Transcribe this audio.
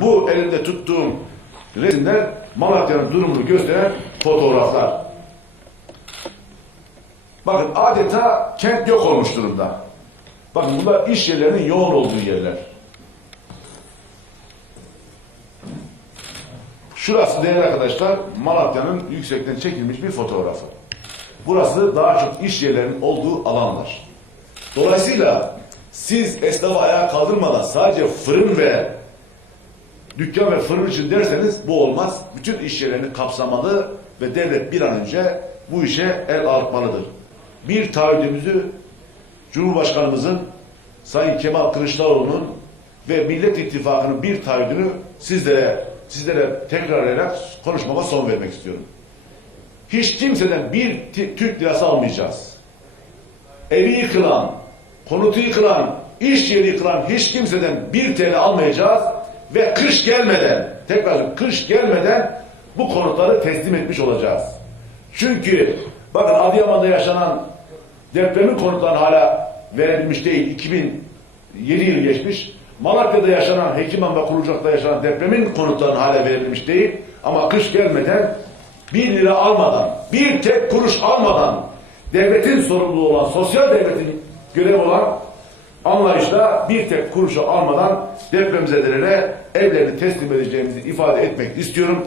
Bu elimde tuttuğum resimler Malatya'nın durumunu gösteren fotoğraflar. Bakın adeta kent yok olmuş durumda. Bakın bunlar iş yerlerinin yoğun olduğu yerler. Şurası değerli arkadaşlar Malatya'nın yüksekten çekilmiş bir fotoğrafı. Burası daha çok iş yerlerinin olduğu alanlar. Dolayısıyla siz esnafı ayağa kaldırmadan sadece fırın ve dükkan ve fırın için derseniz bu olmaz. Bütün iş yerlerini kapsamalı ve devlet bir an önce bu işe el atmalıdır. Bir taahhüdümüzü Cumhurbaşkanımızın Sayın Kemal Kılıçdaroğlu'nun ve Millet İttifakı'nın bir taahhüdünü sizlere sizlere tekrarlayarak konuşmama son vermek istiyorum. Hiç kimseden bir Türk lirası almayacağız. Evi yıkılan, konutu yıkılan, iş yeri yıkılan hiç kimseden bir TL almayacağız ve kış gelmeden, tekrar kış gelmeden bu konutları teslim etmiş olacağız. Çünkü bakın Adıyaman'da yaşanan depremin konutları hala verilmiş değil. 2007 yılı geçmiş. Malatya'da yaşanan, Hekiman ve Kurucak'ta yaşanan depremin konutlarının hala verilmiş değil. Ama kış gelmeden bir lira almadan, bir tek kuruş almadan devletin sorumluluğu olan, sosyal devletin görevi olan anlayışla bir tek kuruşu almadan depremzedelere evlerini teslim edeceğimizi ifade etmek istiyorum.